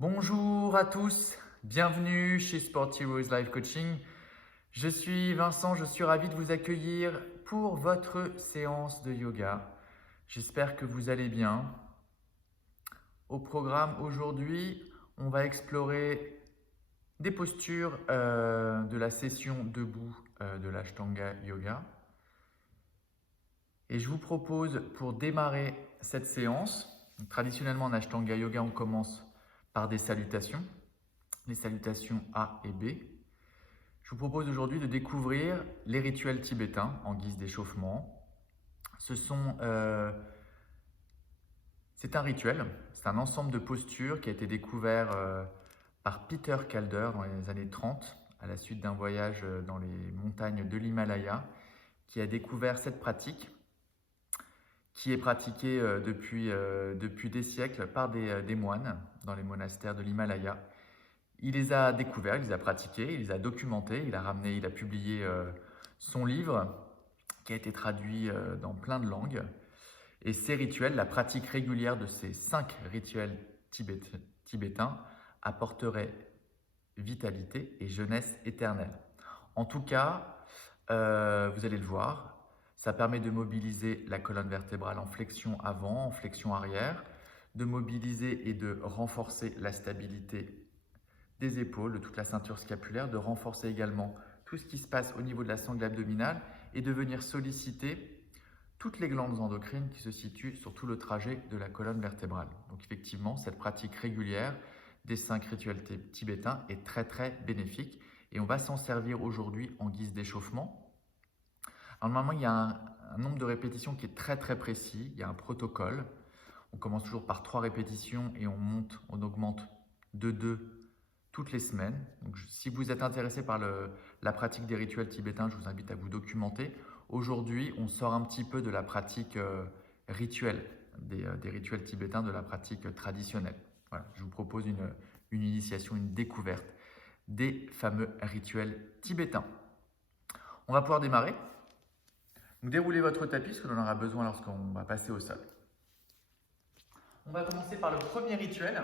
Bonjour à tous, bienvenue chez Sport Heroes Life Coaching. Je suis Vincent, je suis ravi de vous accueillir pour votre séance de yoga. J'espère que vous allez bien. Au programme aujourd'hui, on va explorer des postures de la session debout de l'Ashtanga Yoga. Et je vous propose pour démarrer cette séance, traditionnellement en Ashtanga Yoga, on commence par des salutations. Les salutations A et B. Je vous propose aujourd'hui de découvrir les rituels tibétains en guise d'échauffement. C'est un rituel, c'est un ensemble de postures qui a été découvert par Peter Calder dans les années 30 à la suite d'un voyage dans les montagnes de l'Himalaya, qui a découvert cette pratique qui est pratiquée depuis des siècles par des moines dans les monastères de l'Himalaya. Il les a découverts, il les a pratiqués, il les a documentés, il a publié son livre qui a été traduit dans plein de langues. Et ces rituels, la pratique régulière de ces 5 rituels tibétains apporterait vitalité et jeunesse éternelle. En tout cas, vous allez le voir, ça permet de mobiliser la colonne vertébrale en flexion avant, en flexion arrière, de mobiliser et de renforcer la stabilité des épaules, de toute la ceinture scapulaire, de renforcer également tout ce qui se passe au niveau de la sangle abdominale et de venir solliciter toutes les glandes endocrines qui se situent sur tout le trajet de la colonne vertébrale. Donc effectivement, cette pratique régulière des 5 rituels tibétains est très bénéfique et on va s'en servir aujourd'hui en guise d'échauffement. Alors normalement, il y a un nombre de répétitions qui est très précis, il y a un protocole. On commence toujours par 3 répétitions et on augmente de 2 toutes les semaines. Donc, si vous êtes intéressé par la pratique des rituels tibétains, je vous invite à vous documenter. Aujourd'hui, on sort un petit peu de la pratique rituelle, des rituels tibétains, de la pratique traditionnelle. Voilà, je vous propose une initiation, une découverte des fameux rituels tibétains. On va pouvoir démarrer. Donc, déroulez votre tapis, parce que l'on aura besoin lorsqu'on va passer au sol. On va commencer par le premier rituel.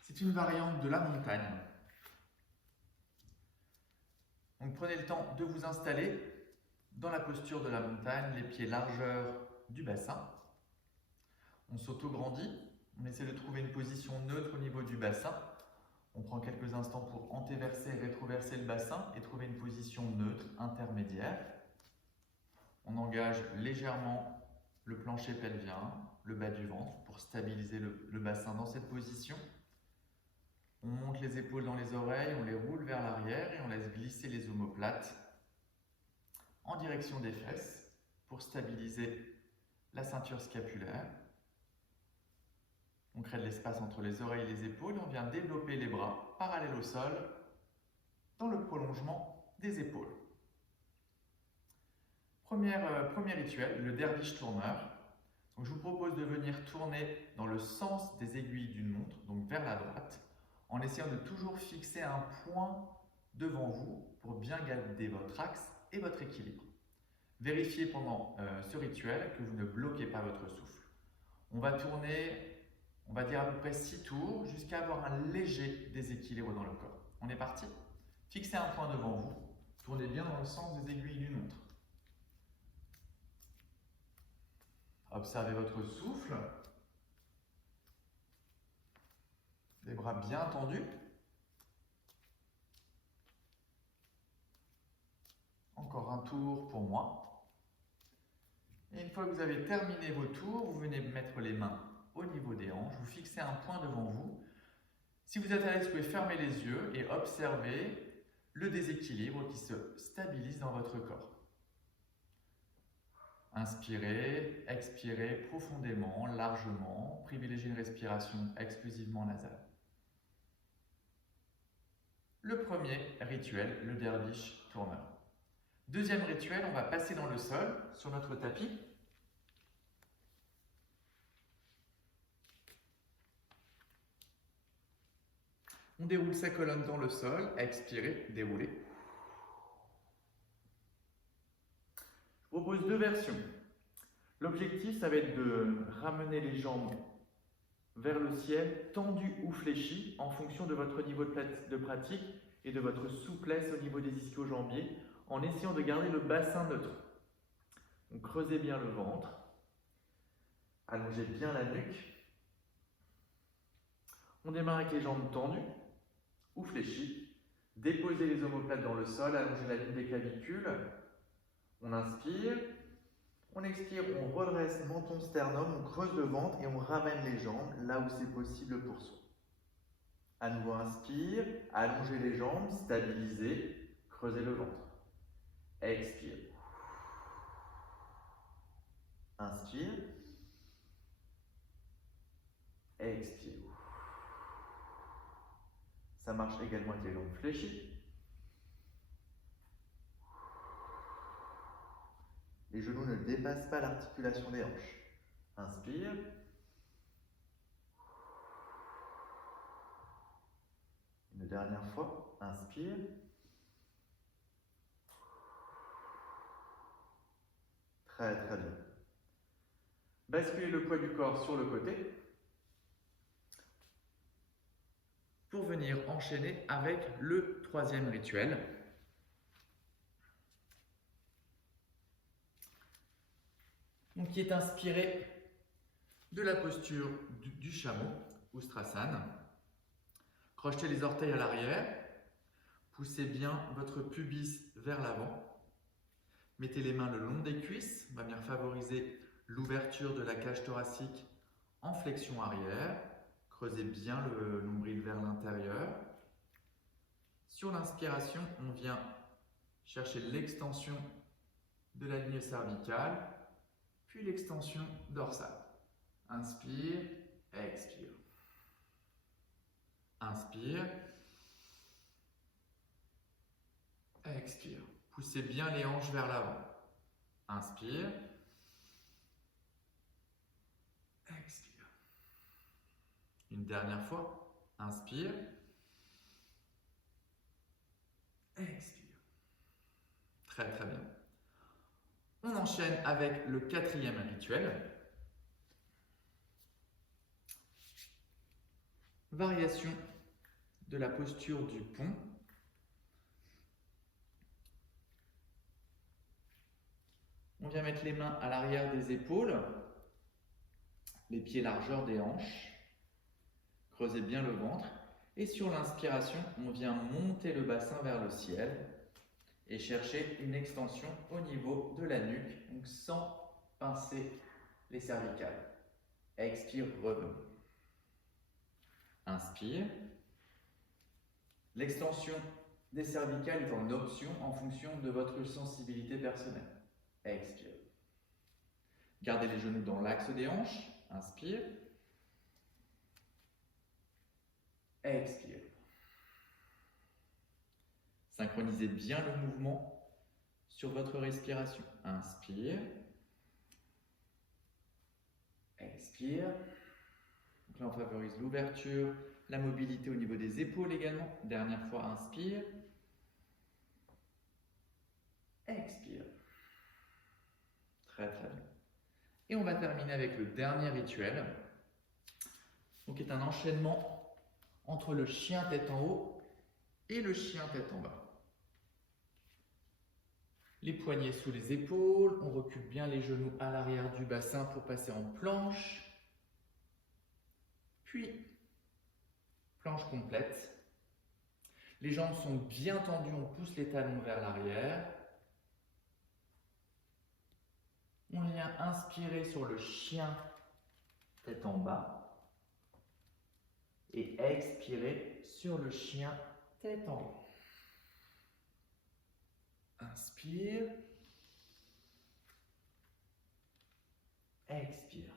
C'est une variante de la montagne. Donc prenez le temps de vous installer dans la posture de la montagne, les pieds largeur du bassin. On s'auto-grandit, on essaie de trouver une position neutre au niveau du bassin. On prend quelques instants pour antéverser et rétroverser le bassin et trouver une position neutre, intermédiaire. On engage légèrement le plancher pelvien, le bas du ventre pour stabiliser le bassin dans cette position. On monte les épaules dans les oreilles, on les roule vers l'arrière et on laisse glisser les omoplates en direction des fesses pour stabiliser la ceinture scapulaire. On crée de l'espace entre les oreilles et les épaules et on vient développer les bras parallèles au sol dans le prolongement des épaules. Premier rituel, le derviche tourneur. Donc, je vous propose de venir tourner dans le sens des aiguilles d'une montre, donc vers la droite, en essayant de toujours fixer un point devant vous pour bien garder votre axe et votre équilibre. Vérifiez pendant ce rituel que vous ne bloquez pas votre souffle. On va tourner, on va dire à peu près 6 tours jusqu'à avoir un léger déséquilibre dans le corps. On est parti? Fixez un point devant vous, tournez bien dans le sens des aiguilles d'une montre. Observez votre souffle. Les bras bien tendus. Encore un tour pour moi. Et une fois que vous avez terminé vos tours, vous venez mettre les mains au niveau des hanches. Vous fixez un point devant vous. Si vous êtes à l'aise, vous pouvez fermer les yeux et observer le déséquilibre qui se stabilise dans votre corps. Inspirez, expirez profondément, largement. Privilégiez une respiration exclusivement nasale. Le premier rituel, le derviche tourneur. Deuxième rituel, on va passer dans le sol, sur notre tapis. On déroule sa colonne dans le sol, expirez, déroulez. Je propose 2 versions. L'objectif, ça va être de ramener les jambes vers le ciel, tendues ou fléchies, en fonction de votre niveau de pratique et de votre souplesse au niveau des ischio-jambiers, en essayant de garder le bassin neutre. Donc, creusez bien le ventre, allongez bien la nuque. On démarre avec les jambes tendues ou fléchies. Déposez les omoplates dans le sol, allongez la ligne des clavicules. On inspire. On expire, on redresse menton, sternum, on creuse le ventre et on ramène les jambes là où c'est possible pour soi. À nouveau, inspire, allongez les jambes, stabilisez, creusez le ventre. Expire. Inspire. Expire. Ça marche également avec les jambes fléchies. Les genoux ne dépassent pas l'articulation des hanches. Inspire. Une dernière fois. Inspire. Très très bien. Basculez le poids du corps sur le côté pour venir enchaîner avec le troisième rituel. Donc, qui est inspiré de la posture du chameau, Ustrasana. Crochetez les orteils à l'arrière, poussez bien votre pubis vers l'avant. Mettez les mains le long des cuisses, on va bien favoriser l'ouverture de la cage thoracique en flexion arrière. Creusez bien le nombril vers l'intérieur. Sur l'inspiration, on vient chercher l'extension de la ligne cervicale, puis l'extension dorsale. Inspire, expire. Inspire, expire. Poussez bien les hanches vers l'avant. Inspire, expire. Une dernière fois. Inspire, expire. Très très bien. On enchaîne avec le quatrième rituel. Variation de la posture du pont. On vient mettre les mains à l'arrière des épaules, les pieds largeur des hanches. Creusez bien le ventre. Et sur l'inspiration, on vient monter le bassin vers le ciel et chercher une extension au niveau de la nuque, donc sans pincer les cervicales. Expire, revenez. Inspire. L'extension des cervicales est en option en fonction de votre sensibilité personnelle. Expire. Gardez les genoux dans l'axe des hanches. Inspire. Expire. Synchronisez bien le mouvement sur votre respiration. Inspire. Expire. Donc là, on favorise l'ouverture, la mobilité au niveau des épaules également. Dernière fois, inspire. Expire. Très très bien. Et on va terminer avec le dernier rituel, donc qui est un enchaînement entre le chien tête en haut et le chien tête en bas. Les poignets sous les épaules, on recule bien les genoux à l'arrière du bassin pour passer en planche. Puis, planche complète. Les jambes sont bien tendues, on pousse les talons vers l'arrière. On vient inspirer sur le chien tête en bas et expirer sur le chien tête en haut. Inspire. Expire.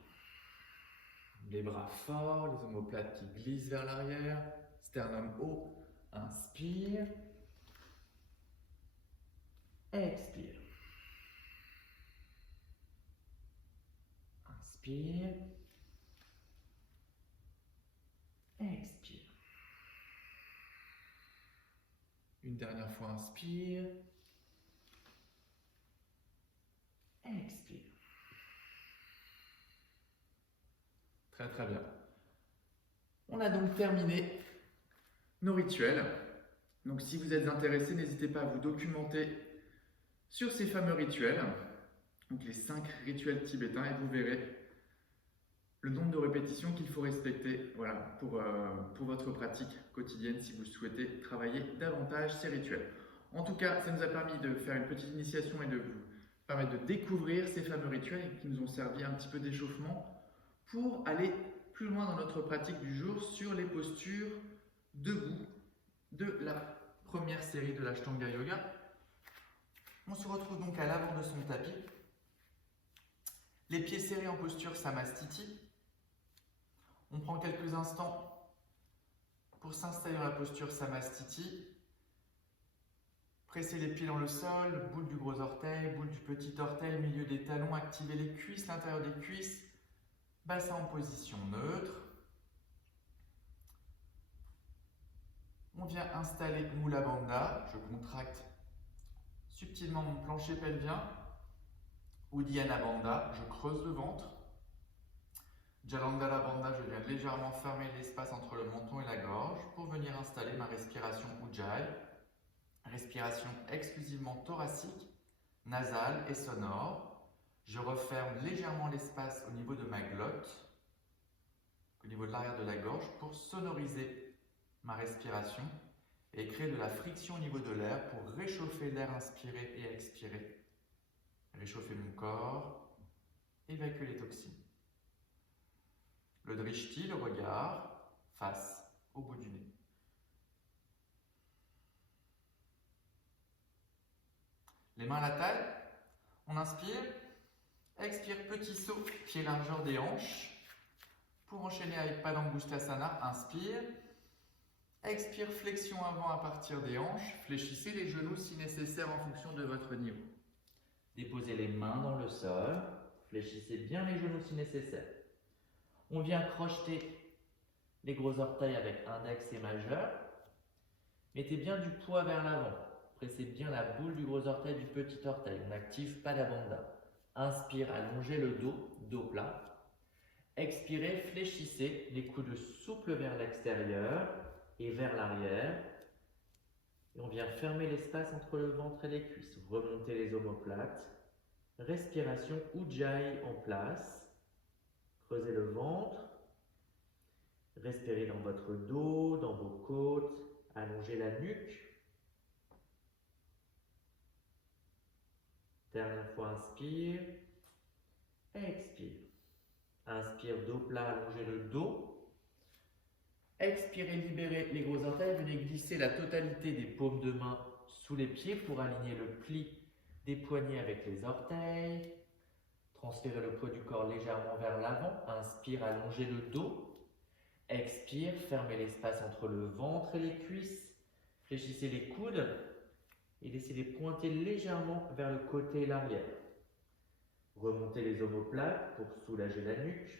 Les bras forts, les omoplates qui glissent vers l'arrière, sternum haut. Inspire. Expire. Inspire. Expire. Une dernière fois, inspire. Expire. Très très bien. On a donc terminé nos rituels. Donc si vous êtes intéressé, n'hésitez pas à vous documenter sur ces fameux rituels, donc les 5 rituels tibétains, et vous verrez le nombre de répétitions qu'il faut respecter, voilà, pour votre pratique quotidienne si vous souhaitez travailler davantage ces rituels. En tout cas, ça nous a permis de faire une petite initiation et de vous permettre de découvrir ces fameux rituels qui nous ont servi un petit peu d'échauffement pour aller plus loin dans notre pratique du jour sur les postures debout de la première série de l'Ashtanga Yoga. On se retrouve donc à l'avant de son tapis, les pieds serrés en posture Samastiti. On prend quelques instants pour s'installer dans la posture Samastiti. Pressez les pieds dans le sol, boule du gros orteil, boule du petit orteil, milieu des talons, activez les cuisses, l'intérieur des cuisses, bassin en position neutre. On vient installer Mula Bandha, je contracte subtilement mon plancher pelvien. Uddiyana Bandha, je creuse le ventre. Jalandhara Bandha, je viens légèrement fermer l'espace entre le menton et la gorge pour venir installer ma respiration Ujjayi. Respiration exclusivement thoracique, nasale et sonore. Je referme légèrement l'espace au niveau de ma glotte, au niveau de l'arrière de la gorge pour sonoriser ma respiration et créer de la friction au niveau de l'air pour réchauffer l'air inspiré et expiré. Réchauffer mon corps, évacuer les toxines. Le drishti, le regard, face au bout du nez. Les mains à la taille, on inspire, expire, petit saut, pied largeur des hanches. Pour enchaîner avec Padangusthasana, inspire, expire, flexion avant à partir des hanches, fléchissez les genoux si nécessaire en fonction de votre niveau. Déposez les mains dans le sol, fléchissez bien les genoux si nécessaire. On vient crocheter les gros orteils avec index et majeur. Mettez bien du poids vers l'avant. Pressez bien la boule du gros orteil du petit orteil. On active Pada Bandha. Inspire, allongez le dos, dos plat. Expirez, fléchissez les coudes souples vers l'extérieur et vers l'arrière. Et on vient fermer l'espace entre le ventre et les cuisses. Remontez les omoplates. Respiration Ujjayi en place. Creusez le ventre. Respirez dans votre dos, dans vos côtes. Allongez la nuque. Dernière fois, inspire. Expire. Inspire, dos plat, allongez le dos. Expirez, libérez les gros orteils. Venez glisser la totalité des paumes de main sous les pieds pour aligner le pli des poignets avec les orteils. Transférez le poids du corps légèrement vers l'avant. Inspire, allongez le dos. Expire, fermez l'espace entre le ventre et les cuisses. Fléchissez les coudes et laissez-les pointer légèrement vers le côté et l'arrière. Remontez les omoplates pour soulager la nuque.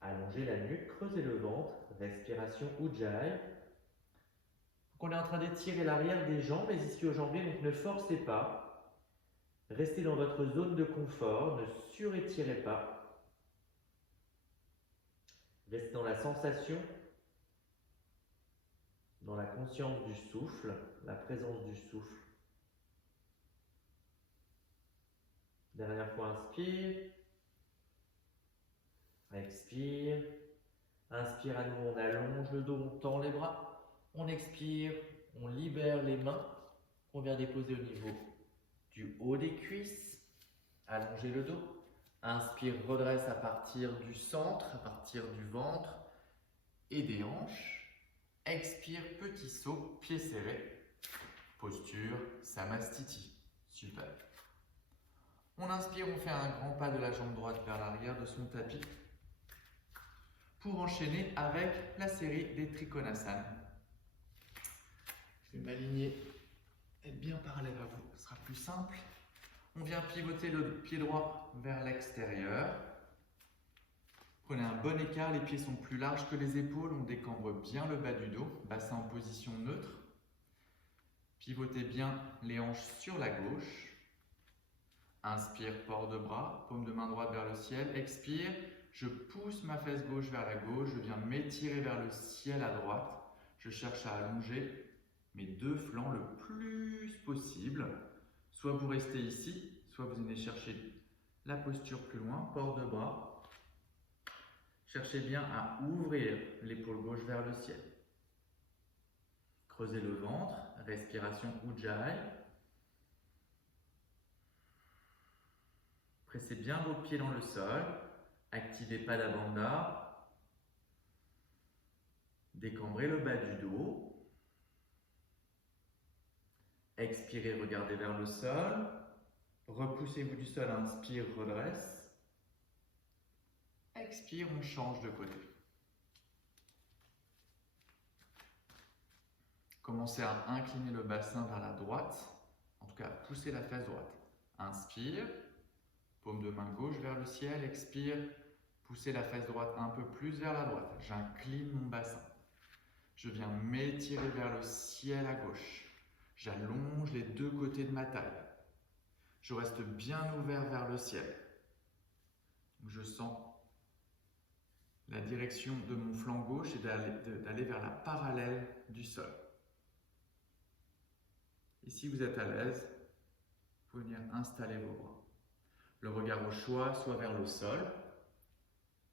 Allongez la nuque, creusez le ventre. Respiration Ujjayi. On est en train d'étirer l'arrière des jambes, les ischio-jambiers, donc ne forcez pas. Restez dans votre zone de confort, ne surétirez pas. Restez dans la sensation, dans la conscience du souffle, la présence du souffle. Dernière fois, inspire. Expire. Inspire à nouveau, on allonge le dos, on tend les bras. On expire, on libère les mains. On vient déposer au niveau du haut des cuisses. Allongez le dos. Inspire, redresse à partir du centre, à partir du ventre et des hanches. Expire, petit saut, pieds serrés. Posture Samastiti. Super. On inspire, on fait un grand pas de la jambe droite vers l'arrière de son tapis pour enchaîner avec la série des Trikonasana. Je vais m'aligner, être bien parallèle à vous, ce sera plus simple. On vient pivoter le pied droit vers l'extérieur. Prenez un bon écart, les pieds sont plus larges que les épaules, on décambre bien le bas du dos, bassin en position neutre. Pivotez bien les hanches sur la gauche. Inspire, port de bras, paume de main droite vers le ciel. Expire, Je pousse ma fesse gauche vers la gauche, je viens m'étirer vers le ciel à droite. Je cherche à allonger mes deux flancs le plus possible. Soit vous restez ici, soit vous venez chercher la posture plus loin, port de bras. Cherchez bien à ouvrir l'épaule gauche vers le ciel. Creusez le ventre, respiration Ujjayi. Pressez bien vos pieds dans le sol. Activez Pada Bandha. Décambrez le bas du dos. Expirez, regardez vers le sol. Repoussez-vous du sol, inspire, redresse. Expire, on change de côté. Commencez à incliner le bassin vers la droite, en tout cas poussez la fesse droite. Inspire, paume de main gauche vers le ciel, expire, poussez la fesse droite un peu plus vers la droite. J'incline mon bassin. Je viens m'étirer vers le ciel à gauche. J'allonge les deux côtés de ma taille. Je reste bien ouvert vers le ciel. Je sens la direction de mon flanc gauche et d'aller vers la parallèle du sol. Et si vous êtes à l'aise, vous pouvez venir installer vos bras. Le regard au choix, soit vers le sol,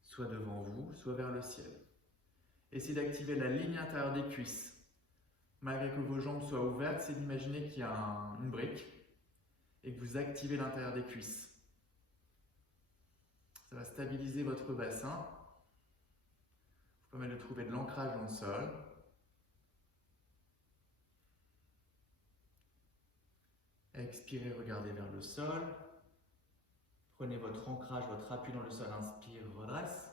soit devant vous, soit vers le ciel. Essayez d'activer la ligne intérieure des cuisses. Malgré que vos jambes soient ouvertes, c'est d'imaginer qu'il y a une brique et que vous activez l'intérieur des cuisses. Ça va stabiliser votre bassin. Vous permet de trouver de l'ancrage dans le sol. Expirez, regardez vers le sol. Prenez votre ancrage, votre appui dans le sol. Inspire, redresse.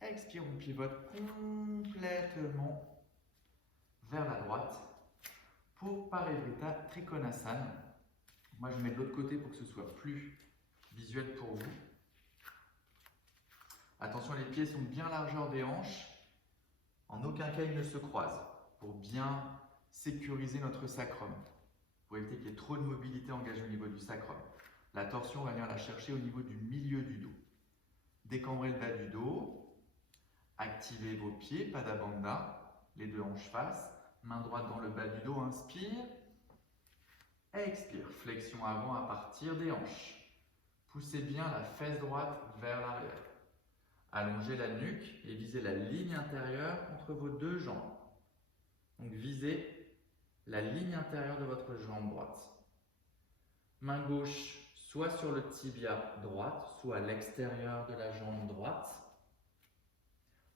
Expire, on pivote complètement vers la droite pour Parivrtta Trikonasana. Moi, je mets de l'autre côté pour que ce soit plus visuel pour vous. Attention, les pieds sont bien largeur des hanches. En aucun cas, ils ne se croisent pour bien sécuriser notre sacrum. Pour éviter qu'il y ait trop de mobilité engagée au niveau du sacrum. La torsion, on va venir la chercher au niveau du milieu du dos. Décambrez le bas du dos. Activez vos pieds, Pada Bandha, les deux hanches face. Main droite dans le bas du dos, inspire. Expire, flexion avant à partir des hanches. Poussez bien la fesse droite vers l'arrière. Allongez la nuque et visez la ligne intérieure entre vos deux jambes. Donc visez la ligne intérieure de votre jambe droite. Main gauche soit sur le tibia droite, soit à l'extérieur de la jambe droite.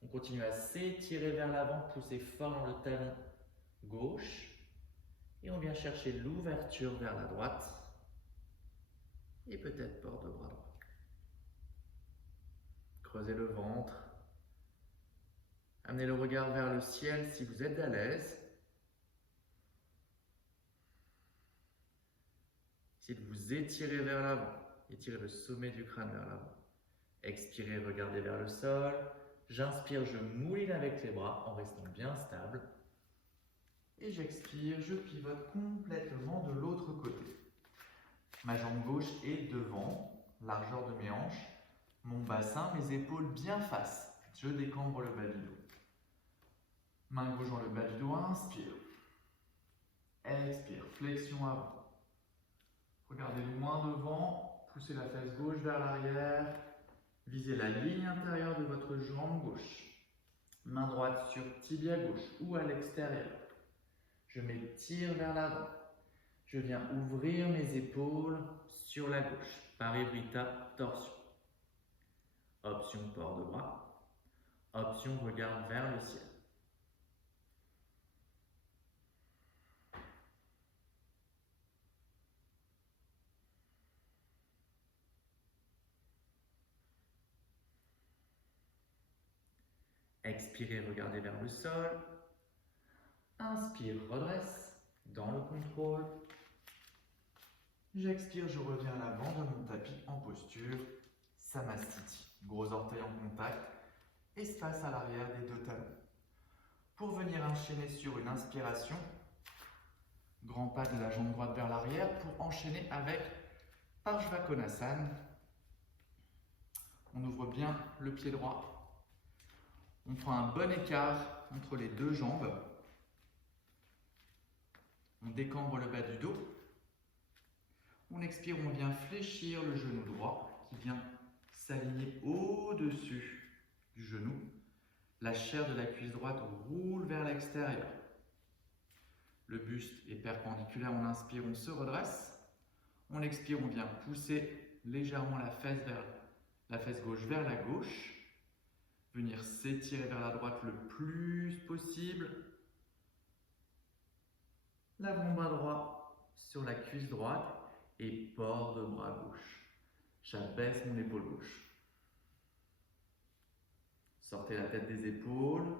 On continue à s'étirer vers l'avant, pousser fort dans le talon gauche. Et on vient chercher l'ouverture vers la droite. Et peut-être port de bras droit. Creusez le ventre. Amenez le regard vers le ciel si vous êtes à l'aise. Essayez de vous étirer vers l'avant. Étirez le sommet du crâne vers l'avant. Expirez, regardez vers le sol. J'inspire, je mouline avec les bras en restant bien stable. Et j'expire, je pivote complètement de l'autre côté. Ma jambe gauche est devant, largeur de mes hanches. Mon bassin, mes épaules bien face. Je décambre le bas du dos. Main gauche dans le bas du dos, inspire. Expire, flexion avant. Regardez loin devant, poussez la fesse gauche vers l'arrière. Visez la ligne intérieure de votre jambe gauche. Main droite sur tibia gauche ou à l'extérieur. Je m'étire vers l'avant. Je viens ouvrir mes épaules sur la gauche. Parivrtta torsion. Option port de bras. Option regard vers le ciel. Expirez, regardez vers le sol. Inspire, redresse dans le contrôle. J'expire, je reviens à l'avant de mon tapis en posture Samastiti. Gros orteils en contact, espace à l'arrière des deux talons. Pour venir enchaîner sur une inspiration, grand pas de la jambe droite vers l'arrière pour enchaîner avec Parshvakonasana. On ouvre bien le pied droit. On prend un bon écart entre les deux jambes. On décambre le bas du dos. On expire, on vient fléchir le genou droit qui vient s'aligner au-dessus du genou. La chair de la cuisse droite roule vers l'extérieur. Le buste est perpendiculaire, on inspire, on se redresse. On expire, on vient pousser légèrement la fesse gauche vers la gauche. Venir s'étirer vers la droite le plus possible. L'avant-bras droit sur la cuisse droite et port de bras gauche. J'abaisse mon épaule gauche. Sortez la tête des épaules.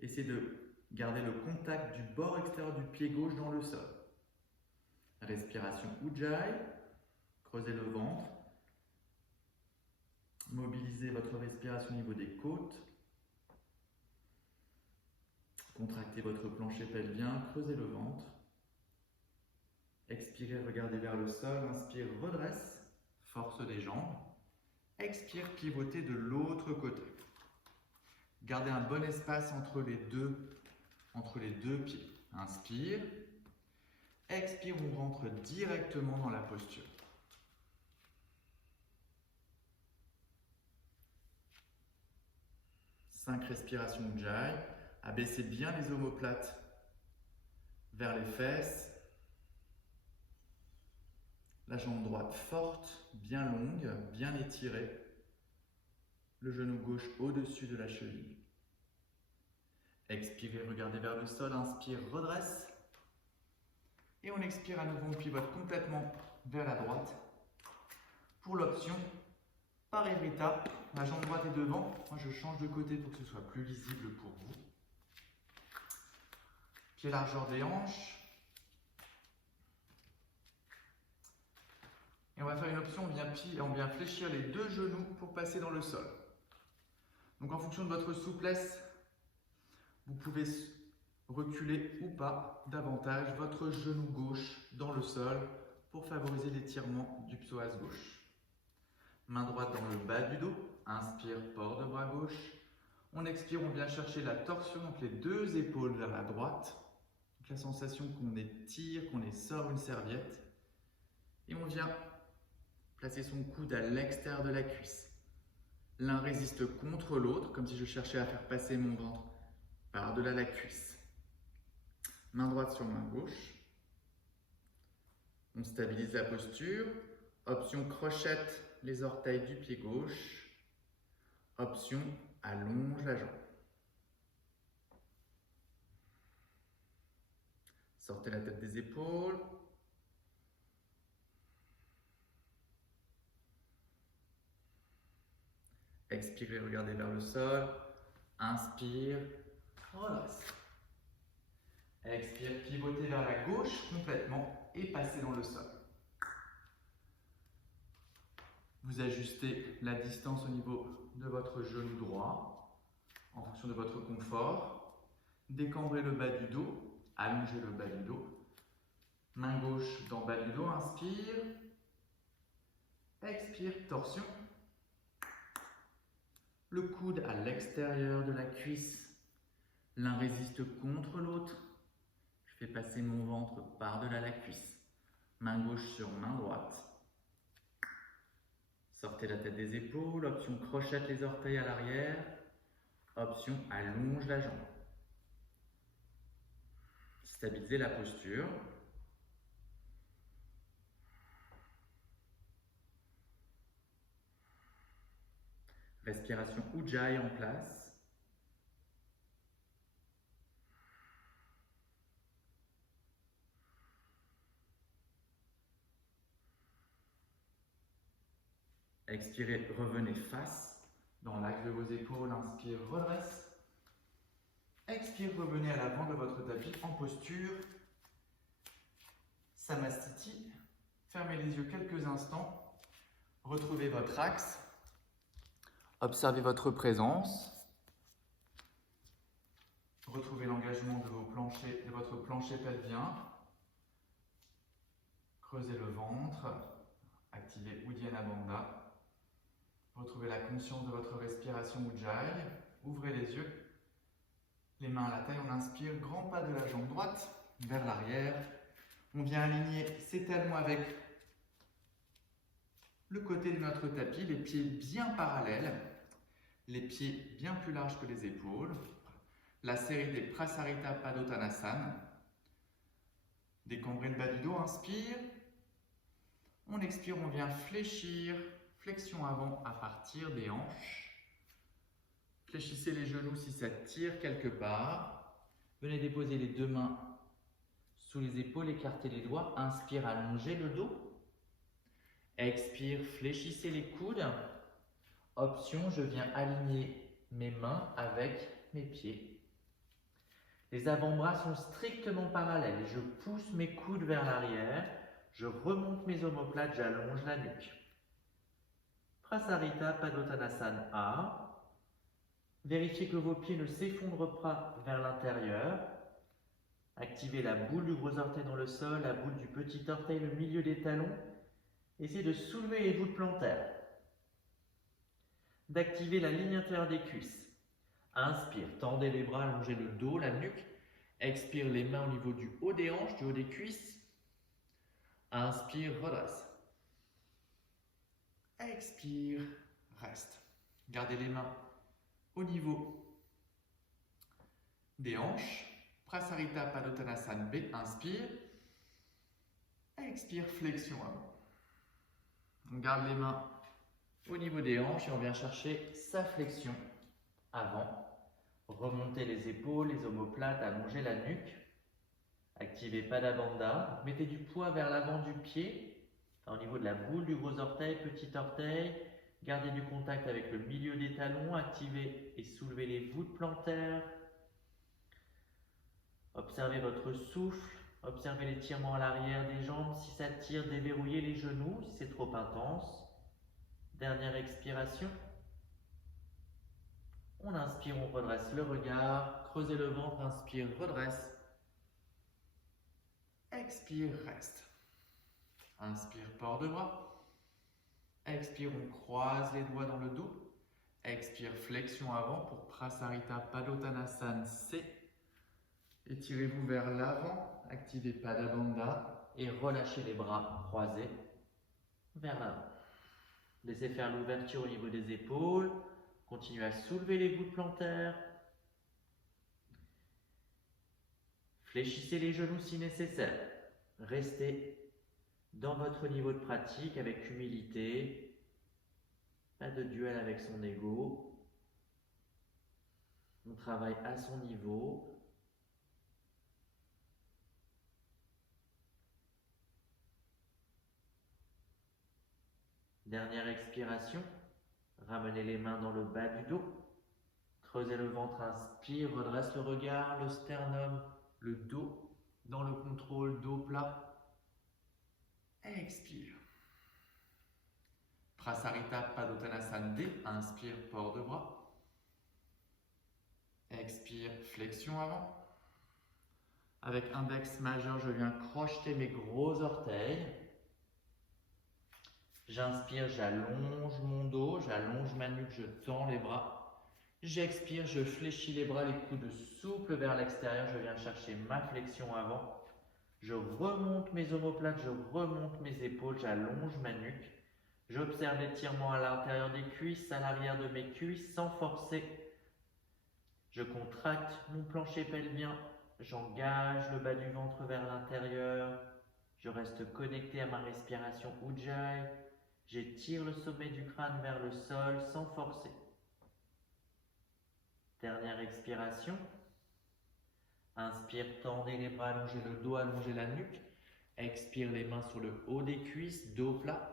Essayez de garder le contact du bord extérieur du pied gauche dans le sol. Respiration Ujjayi. Creusez le ventre. Mobilisez votre respiration au niveau des côtes. Contractez votre plancher pelvien. Creusez le ventre. Expirez, regardez vers le sol. Inspire, redresse. Force des jambes. Expire, pivotez de l'autre côté. Gardez un bon espace entre les deux pieds. Inspire. Expire, on rentre directement dans la posture. Cinq respirations Ujjayi. Abaissez bien les omoplates vers les fesses. La jambe droite forte, bien longue, bien étirée. Le genou gauche au-dessus de la cheville. Expirez, regardez vers le sol. Inspire, redresse. Et on expire à nouveau, on pivote complètement vers la droite. Pour l'option Parivrtta, la jambe droite est devant. Moi, je change de côté pour que ce soit plus lisible pour vous. Pied largeur des hanches. Et on va faire une option, on vient fléchir les deux genoux pour passer dans le sol. Donc en fonction de votre souplesse, vous pouvez reculer ou pas davantage votre genou gauche dans le sol pour favoriser l'étirement du psoas gauche. Main droite dans le bas du dos, inspire, port de bras gauche. On expire, on vient chercher la torsion, donc les deux épaules vers la droite. Donc la sensation qu'on étire, qu'on sort une serviette. Et on vient placer son coude à l'extérieur de la cuisse. L'un résiste contre l'autre, comme si je cherchais à faire passer mon ventre par-delà la cuisse. Main droite sur main gauche. On stabilise la posture. Option crochette les orteils du pied gauche. Option allonge la jambe. Sortez la tête des épaules. Expirez, regardez vers le sol. Inspire, redresse. Expire, pivotez vers la gauche complètement et passez dans le sol. Vous ajustez la distance au niveau de votre genou droit en fonction de votre confort. Décambrez le bas du dos, allongez le bas du dos. Main gauche dans le bas du dos, inspire. Expire, torsion. Le coude à l'extérieur de la cuisse. L'un résiste contre l'autre. Je fais passer mon ventre par-delà la cuisse. Main gauche sur main droite. Sortez la tête des épaules. Option crochette les orteils à l'arrière. Option allonge la jambe. Stabilisez la posture. Respiration Ujjayi en place. Expirez, revenez face dans l'axe de vos épaules. Inspire, redresse. Expire, revenez à l'avant de votre tapis en posture Samastiti. Fermez les yeux quelques instants. Retrouvez votre axe. Observez votre présence. Retrouvez l'engagement de votre plancher pelvien. Creusez le ventre. Activez Uddiyana Bandha. Retrouvez retrouvez la conscience de votre respiration Ujjayi. Ouvrez les yeux. Les mains à la taille, on inspire, grand pas de la jambe droite vers l'arrière. On vient aligner ses talons avec le côté de notre tapis, les pieds bien parallèles, les pieds bien plus larges que les épaules. La série des Prasarita Padottanasana. Décambrez le bas du dos, inspire. On expire, on vient fléchir, flexion avant à partir des hanches. Fléchissez les genoux si ça tire quelque part. Venez déposer les deux mains sous les épaules, écartez les doigts. Inspire, allongez le dos. Expire, fléchissez les coudes. Option, je viens aligner mes mains avec mes pieds. Les avant-bras sont strictement parallèles. Je pousse mes coudes vers l'arrière. Je remonte mes omoplates, j'allonge la nuque. Prasarita Padottanasana A. Vérifiez que vos pieds ne s'effondrent pas vers l'intérieur. Activez la boule du gros orteil dans le sol, la boule du petit orteil, le milieu des talons. Essayez de soulever les voûtes plantaires. D'activer la ligne intérieure des cuisses. Inspire, tendez les bras, allongez le dos, la nuque. Expire, les mains au niveau du haut des hanches, du haut des cuisses. Inspire, redresse. Expire, reste. Gardez les mains au niveau des hanches. Prasarita Padottanasana B, inspire. Expire, flexion avant. On garde les mains au niveau des hanches et on vient chercher sa flexion avant. Remontez les épaules, les omoplates, allongez la nuque. Activez Pada Bandha. Mettez du poids vers l'avant du pied, au niveau de la boule du gros orteil, petit orteil. Gardez du contact avec le milieu des talons. Activez et soulevez les voûtes plantaires. Observez votre souffle. Observez l'étirement à l'arrière des jambes. Si ça tire, déverrouillez les genoux si c'est trop intense. Dernière expiration. On inspire, on redresse le regard. Creusez le ventre, inspire, redresse. Expire, reste. Inspire, port de bras. Expire, on croise les doigts dans le dos. Expire, flexion avant pour Prasarita Padottanasana C. Étirez-vous vers l'avant. Activez Pada Bandha et relâchez les bras croisés vers l'avant. Laissez faire l'ouverture au niveau des épaules. Continuez à soulever les voûtes plantaires. Fléchissez les genoux si nécessaire. Restez dans votre niveau de pratique avec humilité. Pas de duel avec son ego. On travaille à son niveau. Dernière expiration. Ramenez les mains dans le bas du dos. Creusez le ventre, inspire, redresse le regard, le sternum, le dos dans le contrôle, dos plat. Expire. Prasarita Padottanasana D, inspire, port de bras. Expire, flexion avant. Avec index majeur, je viens crocheter mes gros orteils. J'inspire, j'allonge mon dos, j'allonge ma nuque, je tends les bras. J'expire, je fléchis les bras, les coudes souples vers l'extérieur. Je viens chercher ma flexion avant. Je remonte mes omoplates, je remonte mes épaules, j'allonge ma nuque. J'observe l'étirement à l'intérieur des cuisses, à l'arrière de mes cuisses, sans forcer. Je contracte mon plancher pelvien. J'engage le bas du ventre vers l'intérieur. Je reste connecté à ma respiration Ujjayi. J'étire le sommet du crâne vers le sol sans forcer. Dernière expiration. Inspire, tendez les bras, allongez le dos, allongez la nuque. Expire, les mains sur le haut des cuisses, dos plat.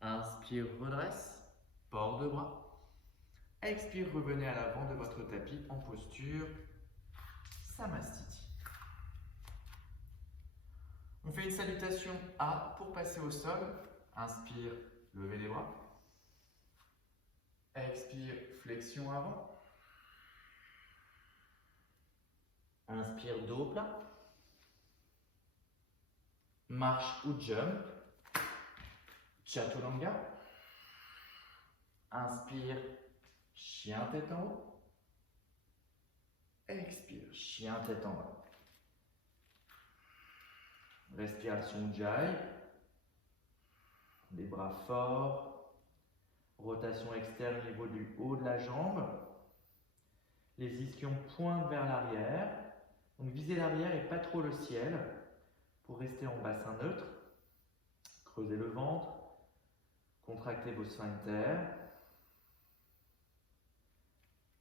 Inspire, redresse, port de bras. Expire, revenez à l'avant de votre tapis en posture Samastiti. On fait une salutation A pour passer au sol. Inspire, levez les bras. Expire, flexion avant. Inspire, dos plat. Marche ou jump. Chaturanga. Inspire, chien tête en haut. Expire, chien tête en bas. Respiration Ujjayi. Les bras forts. Rotation externe au niveau du haut de la jambe. Les ischions pointent vers l'arrière. Donc visez l'arrière et pas trop le ciel pour rester en bassin neutre. Creusez le ventre. Contractez vos sphincters.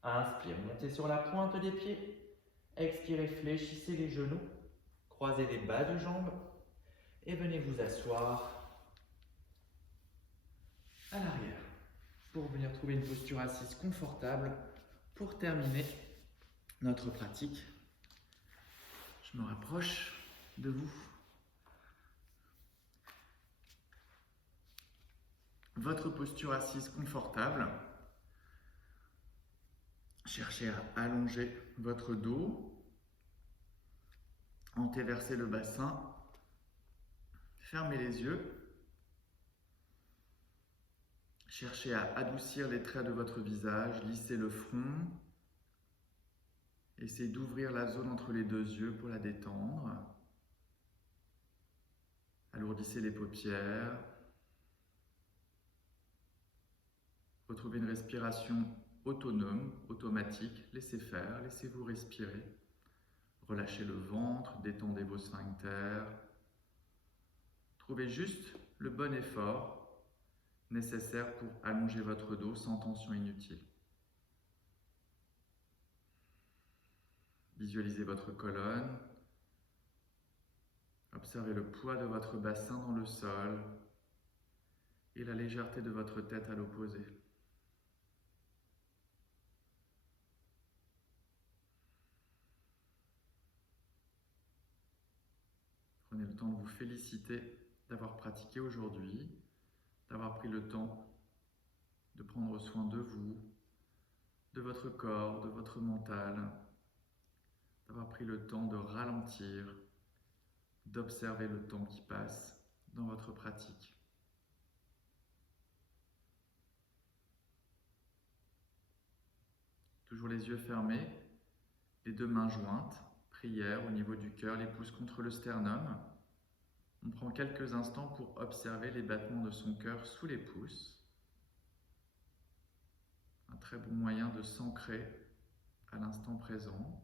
Inspire, montez sur la pointe des pieds. Expirez, fléchissez les genoux. Croisez les bas de jambes. Et venez vous asseoir à l'arrière pour venir trouver une posture assise confortable pour terminer notre pratique. Je me rapproche de vous. Votre posture assise confortable. Cherchez à allonger votre dos, antéverser le bassin, fermez les yeux. Cherchez à adoucir les traits de votre visage, lissez le front. Essayez d'ouvrir la zone entre les deux yeux pour la détendre. Alourdissez les paupières. Retrouvez une respiration autonome, automatique. Laissez faire, laissez-vous respirer. Relâchez le ventre, détendez vos sphincters. Trouvez juste le bon effort nécessaire pour allonger votre dos sans tension inutile. Visualisez votre colonne. Observez le poids de votre bassin dans le sol et la légèreté de votre tête à l'opposé. Prenez le temps de vous féliciter d'avoir pratiqué aujourd'hui, d'avoir pris le temps de prendre soin de vous, de votre corps, de votre mental, d'avoir pris le temps de ralentir, d'observer le temps qui passe dans votre pratique. Toujours les yeux fermés, les deux mains jointes, prière au niveau du cœur, les pouces contre le sternum. On prend quelques instants pour observer les battements de son cœur sous les pouces. Un très bon moyen de s'ancrer à l'instant présent.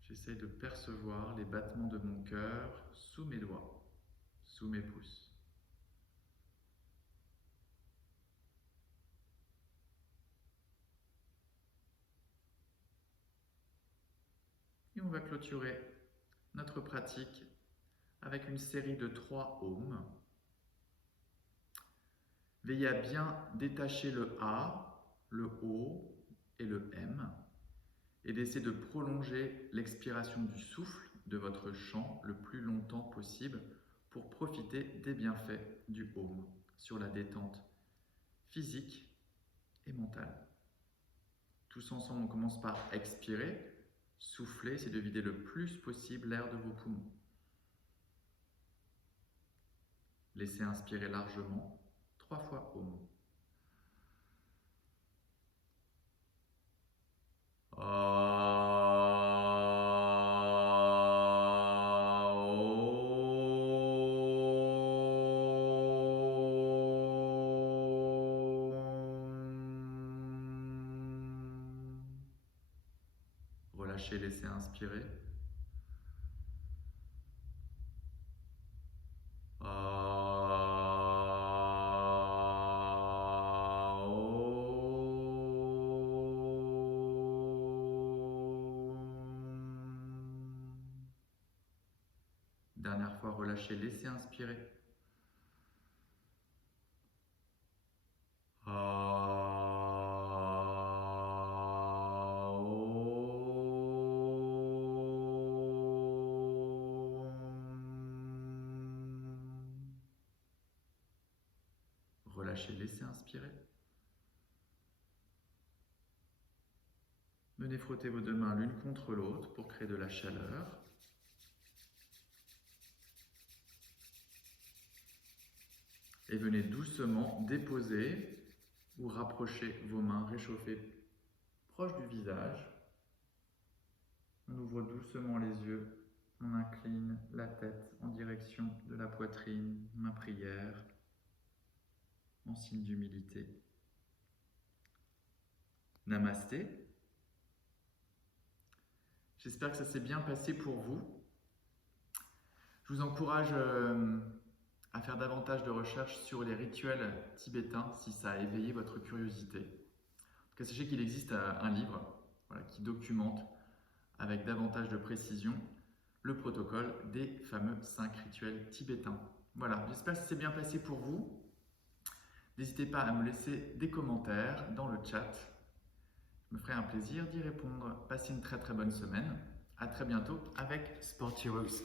J'essaie de percevoir les battements de mon cœur sous mes doigts, sous mes pouces. Et on va clôturer notre pratique avec une série de 3 ohms. Veillez à bien détacher le A, le O et le M et d'essayer de prolonger l'expiration du souffle de votre chant le plus longtemps possible pour profiter des bienfaits du Om sur la détente physique et mentale. Tous ensemble, on commence par expirer. Soufflez, c'est de vider le plus possible l'air de vos poumons. Laissez inspirer largement, 3 fois Om. Relâchez, laissez inspirer. Dernière fois, relâchez, laissez inspirer. Relâchez, laissez inspirer. Venez frotter vos deux mains l'une contre l'autre pour créer de la chaleur. Et venez doucement déposer ou rapprocher vos mains, réchauffer proche du visage. On ouvre doucement les yeux, on incline la tête en direction de la poitrine, main prière, en signe d'humilité. Namasté. J'espère que ça s'est bien passé pour vous. Je vous encourage à faire davantage de recherches sur les rituels tibétains si ça a éveillé votre curiosité. En tout cas, sachez qu'il existe un livre qui documente avec davantage de précision le protocole des fameux 5 rituels tibétains. Voilà, j'espère que ça s'est bien passé pour vous. N'hésitez pas à me laisser des commentaires dans le chat. Je me ferai un plaisir d'y répondre. Passez une très bonne semaine. À très bientôt avec Sport Heroes.